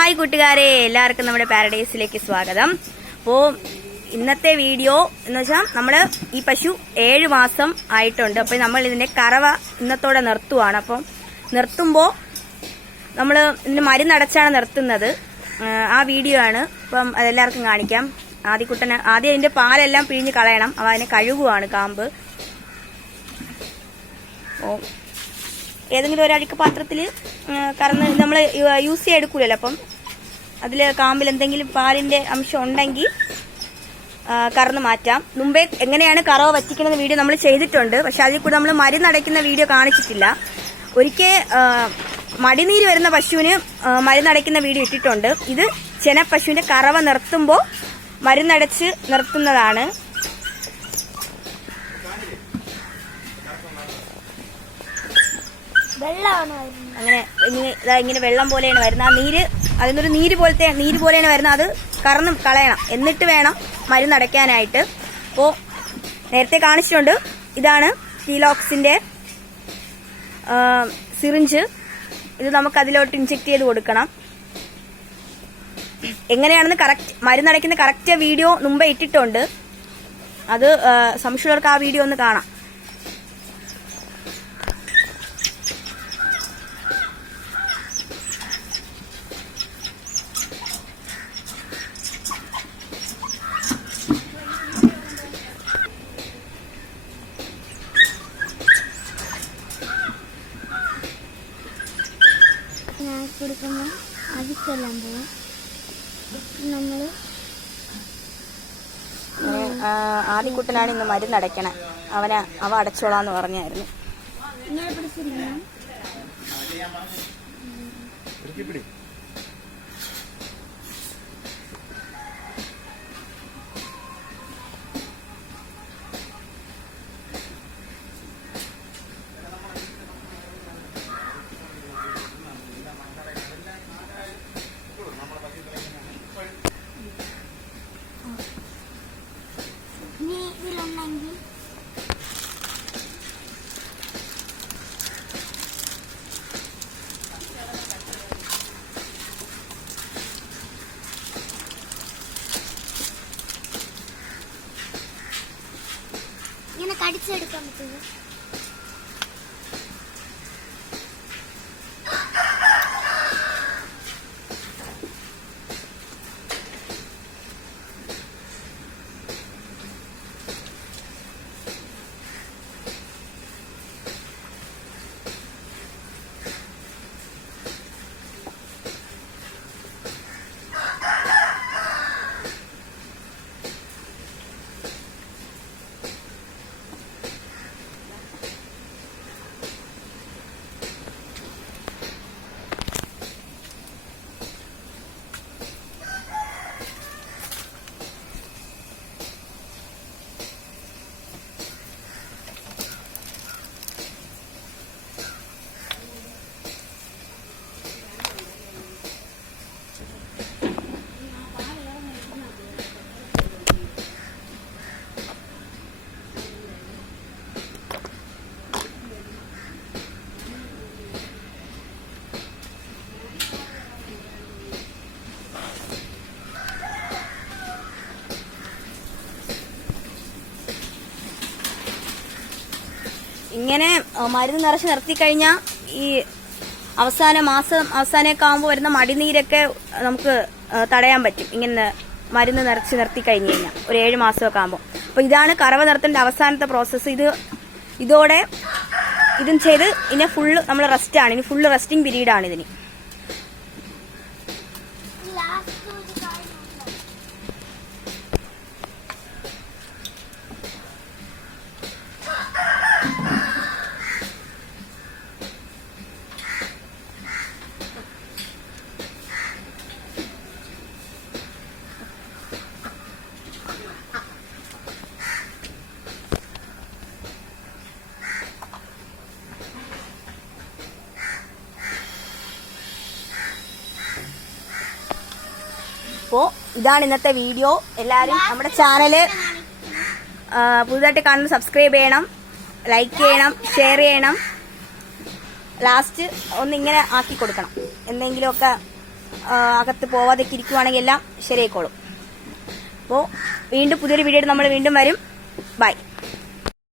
Hi കൂട്ടുകാരെ, എല്ലാവർക്കും നമ്മുടെ പാരഡൈസിലേക്ക് സ്വാഗതം. അപ്പോൾ ഇന്നത്തെ വീഡിയോ എന്ന് വെച്ചാൽ നമ്മൾ ഈ പശു 7 മാസം ആയിട്ടുണ്ട്. അപ്പോൾ നമ്മൾ ഇതിന്റെ കറവ ഇന്നത്തോടെ നിർത്തുവാണ്. അപ്പം നിർത്തുമ്പോൾ നമ്മൾ ഇതിന് മരുന്നടച്ചാണ് നിർത്തുന്നത്. ആ വീഡിയോ ആണ്. അപ്പം അതെല്ലാവർക്കും കാണിക്കാം. ആദ്യം അതിന്റെ പാലെല്ലാം പിഴിഞ്ഞ് കളയണം. അവ അതിനെ കഴുകുവാണ് കാമ്പ്. ഏതെങ്കിലും ഒരഴുക്ക് പാത്രത്തിൽ കറന്ന് നമ്മൾ യൂസ് ചെയ്തെടുക്കൂലല്ലോ, അപ്പം അതിൽ കാമ്പിൽ എന്തെങ്കിലും പാലിന്റെ അംശം ഉണ്ടെങ്കിൽ കറന്ന് മാറ്റാം. മുമ്പേ എങ്ങനെയാണ് കറവ വറ്റിക്കുന്ന വീഡിയോ നമ്മൾ ചെയ്തിട്ടുണ്ട്, പക്ഷെ അതിൽ കൂടെ നമ്മൾ മരുന്നടയ്ക്കുന്ന വീഡിയോ കാണിച്ചിട്ടില്ല. ഒരിക്കൽ മടിനീര് വരുന്ന പശുവിന് മരുന്നടയ്ക്കുന്ന വീഡിയോ ഇട്ടിട്ടുണ്ട്. ഇത് ചെനപ്പശുവിന്റെ കറവ നിർത്തുമ്പോൾ മരുന്നടച്ച് നിർത്തുന്നതാണ്. അങ്ങനെ ഇങ്ങനെ വെള്ളം പോലെയാണ് വരുന്നത്. ആ നീര് അതിനൊരു നീര് പോലെയാണ് വരുന്നത്. അത് കറന്ന് കളയണം, എന്നിട്ട് വേണം മരുന്നടയ്ക്കാനായിട്ട്. അപ്പോൾ നേരത്തെ കാണിച്ചിട്ടുണ്ട്. ഇതാണ് ടീലോക്സിന്റെ സിറിഞ്ച്. ഇത് നമുക്ക് അതിലോട്ട് ഇൻജെക്ട് ചെയ്ത് കൊടുക്കണം. എങ്ങനെയാണെന്ന് മരുന്നടയ്ക്കുന്ന കറക്റ്റ് വീഡിയോ മുമ്പേ ഇട്ടിട്ടുണ്ട്. അത് സംശയമുള്ളവർക്ക് ആ വീഡിയോ ഒന്ന് കാണാം. കൊടുക്കുമ്പോൾ അതിക്കെല്ലാം പോകും. നമ്മൾ ആദ്യക്കുട്ടനാണ് ഇന്ന് മരുന്നടയ്ക്കണേ. അവ അടച്ചോളാന്ന് പറഞ്ഞായിരുന്നു. ഇങ്ങനെ പിടിച്ചിരിക്കണം. ഇതിലുണ്ടെങ്കിൽ ഇങ്ങനെ കടിച്ചെടുക്കാൻ പറ്റുമോ? ഇങ്ങനെ മരുന്ന് നിറച്ച് നിർത്തിക്കഴിഞ്ഞാൽ ഈ അവസാനമൊക്കെ ആകുമ്പോൾ വരുന്ന മടിനീരൊക്കെ നമുക്ക് തടയാൻ പറ്റും. ഇങ്ങനെ മരുന്ന് നിറച്ച് നിർത്തി കഴിഞ്ഞ് കഴിഞ്ഞാൽ ഒരു 7 മാസമൊക്കെ ആകുമ്പോൾ. അപ്പോൾ ഇതാണ് കറവ നിർത്തേണ്ട അവസാനത്തെ പ്രോസസ്സ്. ഇതോടെ ഇതും ചെയ്ത് ഇനി ഫുള്ള് നമ്മൾ റെസ്റ്റാണ്. ഇനി ഫുള്ള് റെസ്റ്റിംഗ് പീരീഡാണ് ഇതിന്. അപ്പോൾ ഇതാണ് ഇന്നത്തെ വീഡിയോ. എല്ലാവരും നമ്മുടെ ചാനല് പുതുതായിട്ട് കാണുന്നത് സബ്സ്ക്രൈബ് ചെയ്യണം, ലൈക്ക് ചെയ്യണം, ഷെയർ ചെയ്യണം. ലാസ്റ്റ് ഒന്നിങ്ങനെ ആക്കി കൊടുക്കണം, എന്തെങ്കിലുമൊക്കെ അകത്ത് പോവാതൊക്കെ ഇരിക്കുവാണെങ്കിൽ എല്ലാം ശരിയായിക്കോളും. അപ്പോൾ വീണ്ടും പുതിയൊരു വീഡിയോ നമ്മൾ വീണ്ടും വരും. ബൈ.